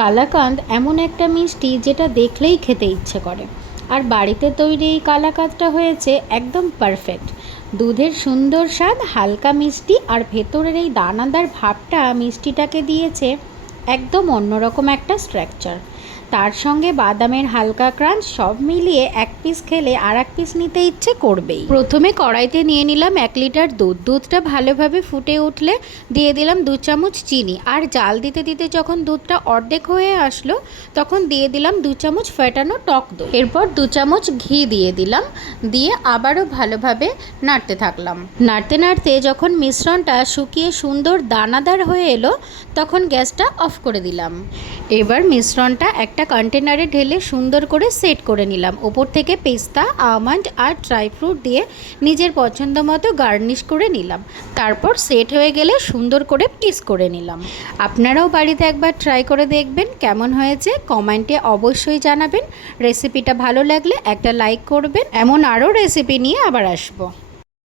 কালাকাঁদ এমন একটা মিষ্টি যেটা দেখলেই খেতে ইচ্ছে করে। আর বাড়িতে তৈরি এই কালাকাঁদটা হয়েছে একদম পারফেক্ট। দুধের সুন্দর স্বাদ, হালকা মিষ্টি, আর ভেতরের এই দানাদার ভাবটা মিষ্টিটাকে দিয়েছে একদম অন্যরকম একটা স্ট্রাকচার। তার সঙ্গে বাদামের হালকা ক্রাঞ্চ, সব মিলিয়ে এক পিস খেলে আর এক পিস নিতে ইচ্ছে করবেই। প্রথমে কড়াইতে নিয়ে নিলাম 1 লিটার দুধ। দুধটা ভালোভাবে ফুটে উঠলে দিয়ে দিলাম 2 চামচ চিনি, আর জাল দিতে দিতে যখন দুধটা অর্ধেক হয়ে আসলো তখন দিয়ে দিলাম 2 চামচ ফেটানো টক দই। এরপর 2 চামচ ঘি দিয়ে দিলাম, দিয়ে আবারও ভালোভাবে নাড়তে থাকলাম। নাড়তে নাড়তে যখন মিশ্রণটা শুকিয়ে সুন্দর দানাদার হয়ে এলো তখন গ্যাসটা অফ করে দিলাম। এবার মিশ্রণটা একটা কন্টেনারে ঢেলে সুন্দর করে সেট করে নিলাম। ওপর থেকে পেস্তা, আমন্ড আর ড্রাই ফ্রুট দিয়ে নিজের পছন্দ মতো গার্নিশ করে নিলাম। তারপর সেট হয়ে গেলে সুন্দর করে পিস করে নিলাম। আপনারাও বাড়িতে একবার ট্রাই করে দেখবেন কেমন হয়েছে, কমেন্টে অবশ্যই জানাবেন। রেসিপিটা ভালো লাগলে একটা লাইক করবেন। এমন আরও রেসিপি নিয়ে আবার আসবো।